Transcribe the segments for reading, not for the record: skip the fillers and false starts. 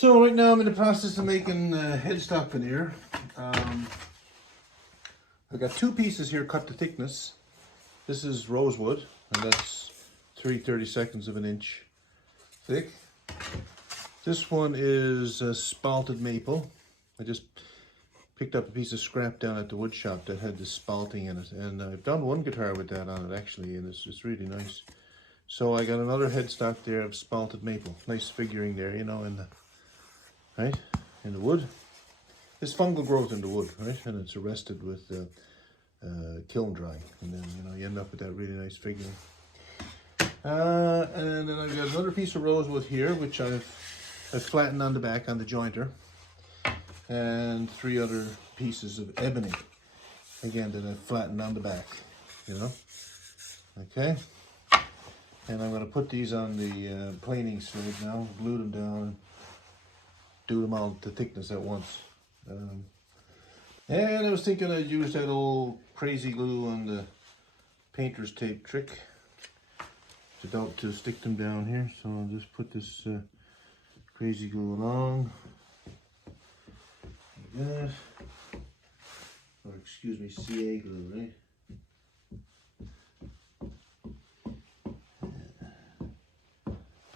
So right now I'm in the process of making headstock veneer. I've got two pieces here cut to thickness. This is rosewood, and that's 3/32 of an inch thick. This one is spalted maple. I just picked up a piece of scrap down at the wood shop that had this spalting in it, and I've done one guitar with that on it actually, and it's really nice. So I got another headstock there of spalted maple. Nice figuring there, you know, in the wood. There's fungal growth in the wood, right? And it's arrested with kiln drying, and then you end up with that really nice figuring. And then I've got another piece of rosewood here, which I've flattened on the back on the jointer, and three other pieces of ebony, again that I've flattened on the back, Okay. And I'm going to put these on the planing slate now, glue them down, and do them all to thickness at once. And I was thinking I'd use that old crazy glue on the painter's tape trick to stick them down here. So I'll just put this crazy glue along, like that. Or excuse me, CA glue, right?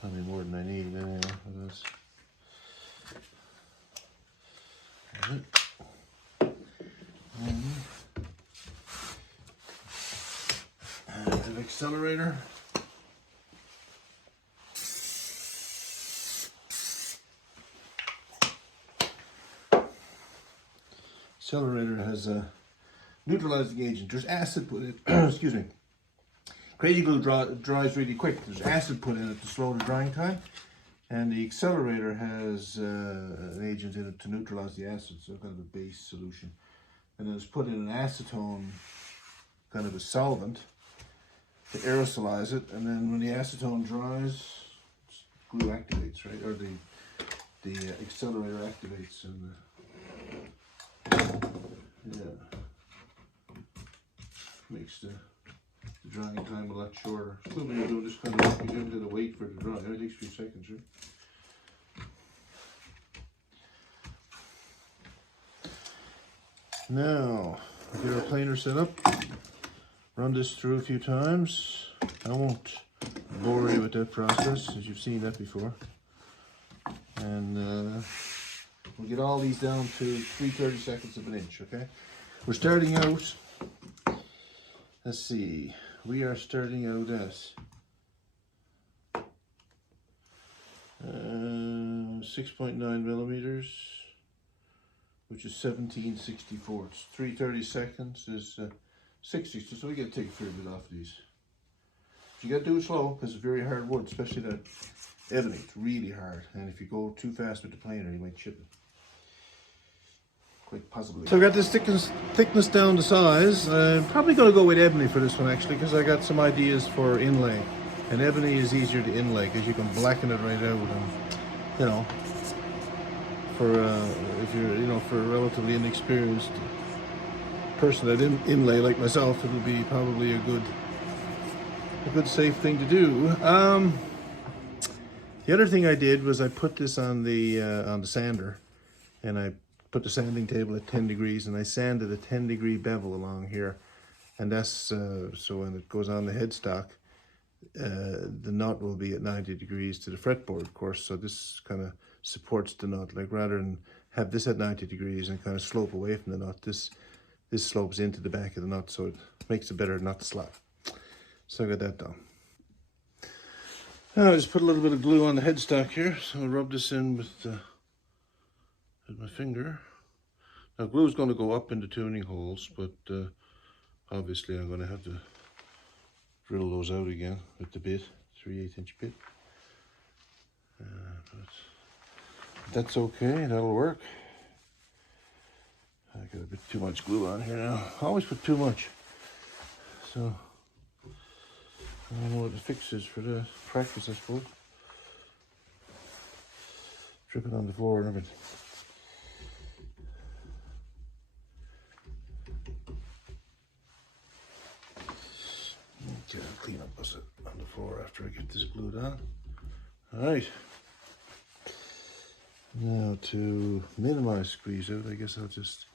Probably more than I need anyway for this. An accelerator. Accelerator has a neutralizing agent. There's acid put in. Excuse me. Crazy glue dries really quick. There's acid put in it to slow the drying time, and the accelerator has an agent in it to neutralize the acid, so kind of a base solution. And then it's put in an acetone, kind of a solvent, to aerosolize it, and then when the acetone dries, glue activates, right? Or the accelerator activates, and makes the drying time a lot shorter. Still, when you're doing this kind of work, you have to wait for it to dry. It takes a few seconds, right? Now, get our planer set up. Run this through a few times. I won't bore you with that process, as you've seen that before. And we'll get all these down to 3/32 of an inch, okay? We're starting out, let's see, we are starting out at 6.9 millimeters, which is 17/64. 3/32 is 60, so we got to take a fair bit off these. But you got to do it slow because it's very hard wood, especially that ebony. It's really hard, and if you go too fast with the planer, you might chip it. Quite possibly. So I've got this thickness down to size. I'm probably going to go with ebony for this one actually, because I got some ideas for inlay, and ebony is easier to inlay because you can blacken it right out, and for if you're for a relatively inexperienced person that inlay like myself, it would be probably a good safe thing to do. The other thing I did was I put this on the sander, and I put the sanding table at 10 degrees, and I sanded a 10-degree bevel along here, and that's so when it goes on the headstock, the nut will be at 90 degrees to the fretboard, of course, so this kind of supports the nut. Like, rather than have this at 90 degrees and kind of slope away from the nut, this slopes into the back of the nut, so it makes a better nut slot. So I got that done. Now I just put a little bit of glue on the headstock here, so I'll rub this in with my finger. Now glue is going to go up in the tuning holes, but obviously I'm going to have to drill those out again with the bit, 3/8 inch bit. But that's okay, that'll work. I got a bit too much glue on here now. I always put too much, so I don't know what the fix is for the practice, I suppose. Dripping on the floor and everything. Okay, I'll clean up what's on the floor after I get this glued on. All right. Now to minimize squeeze out, I guess I'll just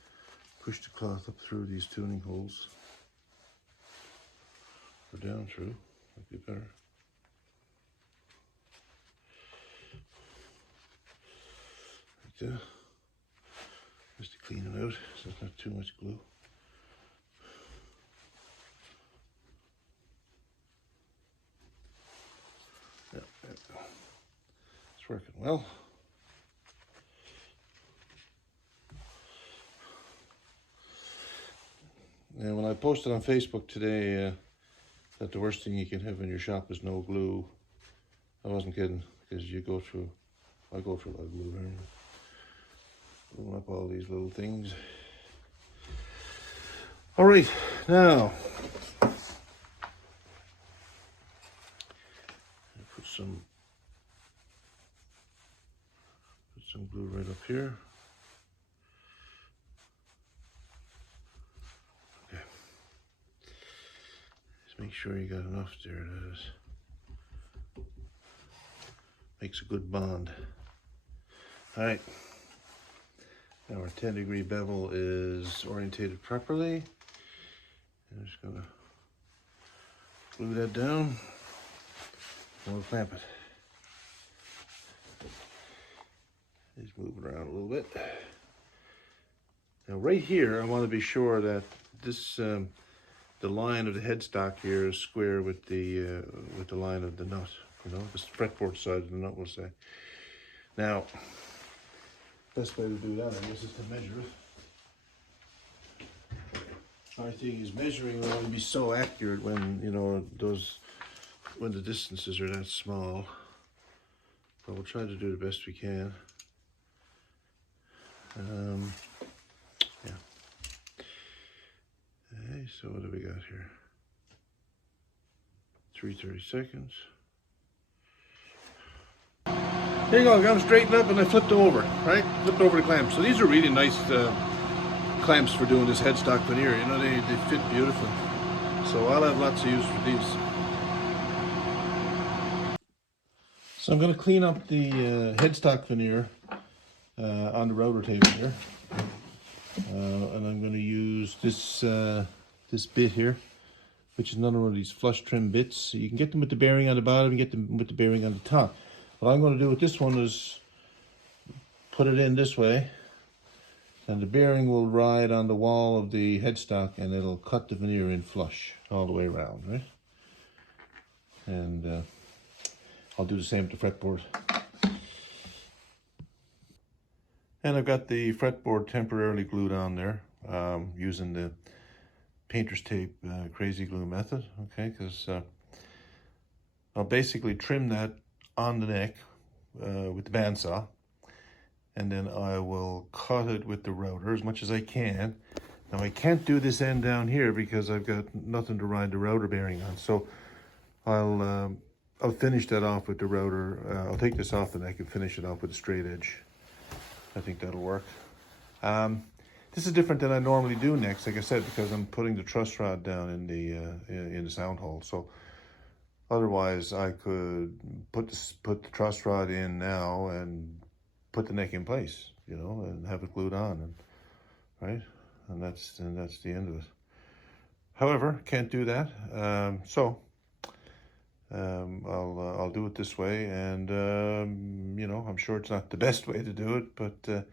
push the cloth up through these tuning holes. Or down through, might be better. Like that. Just to clean it out so there's not too much glue. Yeah, it's working well. And when I posted on Facebook today that the worst thing you can have in your shop is no glue, I wasn't kidding, because I go through a lot of glue here. Gluing up all these little things. All right, now put some glue right up here. Okay. Just make sure you got enough there. That is, makes a good bond. All right. Now our 10-degree bevel is orientated properly. I'm just gonna glue that down and we'll clamp it. Just move it around a little bit. Now right here, I want to be sure that this the line of the headstock here is square with the line of the nut. You know, the fretboard side of the nut, we'll say. Now, best way to do that, I guess, is to measure it. Our thing is measuring will only be so accurate when, you know, when the distances are that small. But we'll try to do the best we can. Yeah. Okay, so what do we got here? 3/32. There you go, I got them straightened up and I flipped them over, right? Flipped over the clamps. So these are really nice clamps for doing this headstock veneer. You know, they fit beautifully. So I'll have lots of use for these. So I'm going to clean up the headstock veneer on the router table here. And I'm going to use this this bit here, which is another one of these flush trim bits. You can get them with the bearing on the bottom, and get them with the bearing on the top. What I'm going to do with this one is put it in this way, and the bearing will ride on the wall of the headstock, and it'll cut the veneer in flush all the way around, right? And I'll do the same with the fretboard. And I've got the fretboard temporarily glued on there using the painter's tape crazy glue method, okay? Because I'll basically trim that on the neck with the bandsaw, and then I will cut it with the router as much as I can. Now I can't do this end down here because I've got nothing to ride the router bearing on, so I'll finish that off with the router. I'll take this off the neck and finish it off with a straight edge. I think that'll work. This is different than I normally do next, like I said, because I'm putting the truss rod down in the sound hole. So otherwise, I could put the truss rod in now and put the neck in place, you know, and have it glued on, and right, and that's the end of it. However, can't do that, I'll do it this way, and you know, I'm sure it's not the best way to do it, but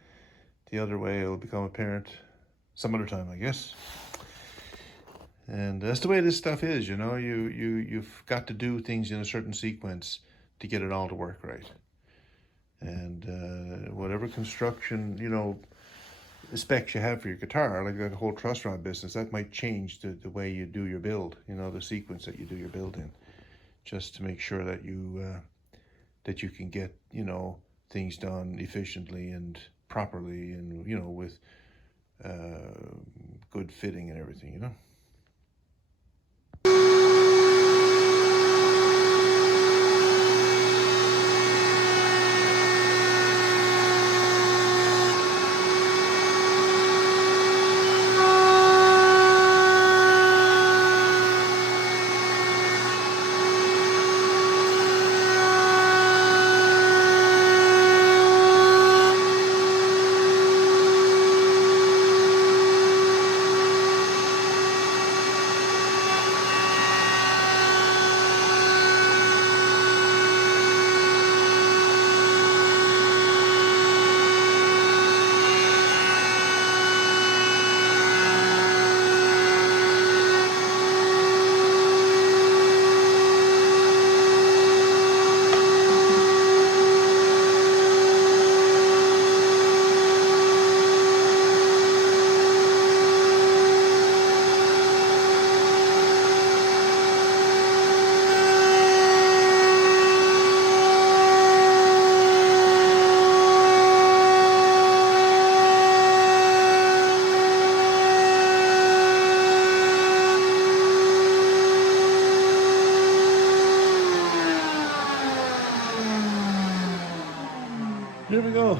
the other way will become apparent some other time, I guess. And that's the way this stuff is, you know. You've got to do things in a certain sequence to get it all to work right. And whatever construction, you know, specs you have for your guitar, like that whole truss rod business, that might change the way you do your build, you know, the sequence that you do your build in, just to make sure that you can get, you know, things done efficiently and properly, and, you know, with good fitting and everything, you know. Here we go.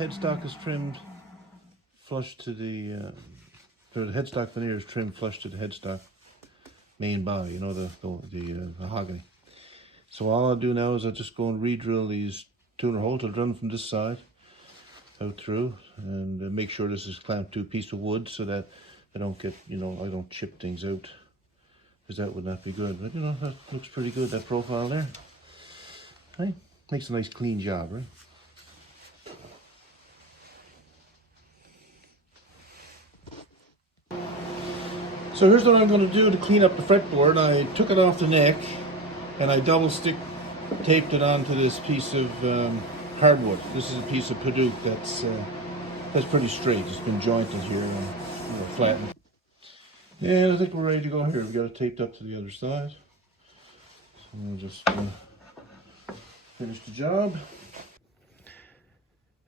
Headstock is trimmed flush to the, the headstock veneer is trimmed flush to the headstock main body, you know, the mahogany. So all I'll do now is I'll just go and re-drill these tuner holes. I'll drill them from this side out through, and make sure this is clamped to a piece of wood so that I don't get, you know, I don't chip things out, because that would not be good. But you know, that looks pretty good, that profile there. Right? Makes a nice clean job, right? So here's what I'm going to do to clean up the fretboard. I took it off the neck and I double stick taped it onto this piece of hardwood. This is a piece of Paduke that's pretty straight. It's been jointed here and flattened. And I think we're ready to go here. We've got it taped up to the other side. So we'll just finish the job.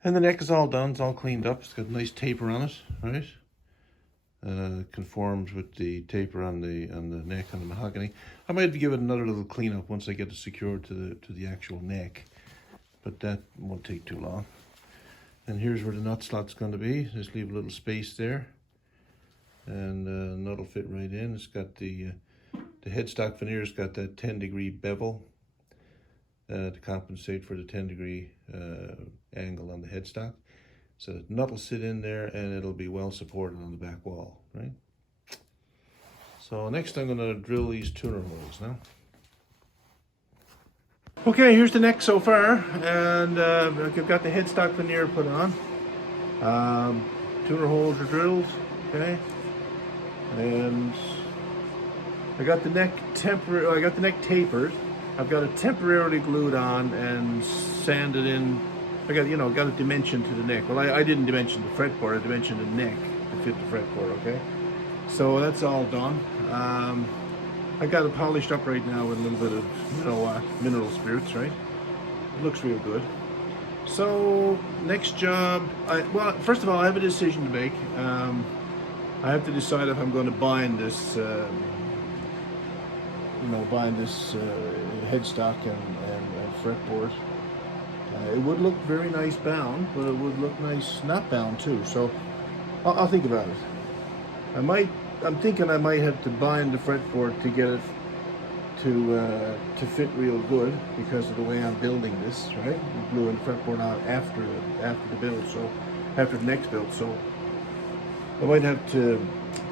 And the neck is all done. It's all cleaned up. It's got a nice taper on it, right? Conforms with the taper on the neck on the mahogany. I might give it another little cleanup once I get it secured to the actual neck, but that won't take too long. And here's where the nut slot's going to be. Just leave a little space there, and nut will fit right in. It's got the headstock veneer's got that 10-degree bevel to compensate for the 10-degree angle on the headstock. So the nut will sit in there and it'll be well supported on the back wall, right? So next I'm going to drill these tuner holes now. Okay, here's the neck so far, and I've got the headstock veneer put on. Tuner holes are drilled, okay, and I got the neck tapered. I've got it temporarily glued on and sanded in. I got it dimensioned to the neck. Well, I didn't dimension the fretboard, I dimensioned the neck to fit the fretboard, okay? So that's all done. I got it polished up right now with a little bit of, you know what, mineral spirits, right? It looks real good. So, next job, well, first of all, I have a decision to make. I have to decide if I'm going to bind this, headstock and fretboard. It would look very nice bound, but it would look nice not bound too. So I'll think about it. I'm thinking I might have to bind the fretboard to get it to fit real good because of the way I'm building this, right? I'm gluing the fretboard out after the build, so after the next build. So I might have to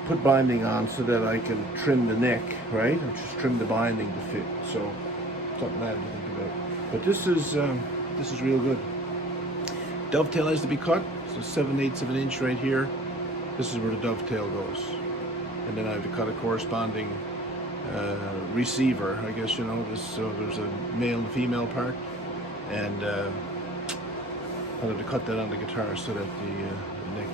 put binding on so that I can trim the neck, right? Or just trim the binding to fit. So something I have to think about. But this is real good. Dovetail has to be cut, so 7/8 of an inch right here. This is where the dovetail goes. And then I have to cut a corresponding receiver, I guess, you know, so there's a male and female part. And I'll have to cut that on the guitar so that the neck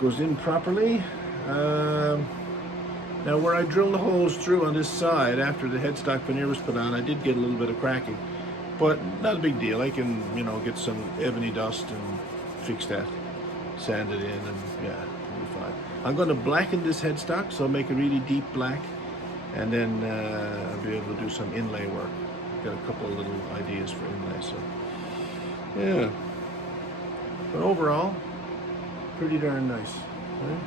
goes in properly. Now where I drilled the holes through on this side after the headstock veneer was put on, I did get a little bit of cracking. But not a big deal. I can, you know, get some ebony dust and fix that, sand it in, and yeah, it'll be fine. I'm going to blacken this headstock, so I'll make a really deep black, and then I'll be able to do some inlay work. Got a couple of little ideas for inlay, so yeah. But overall, pretty darn nice, right?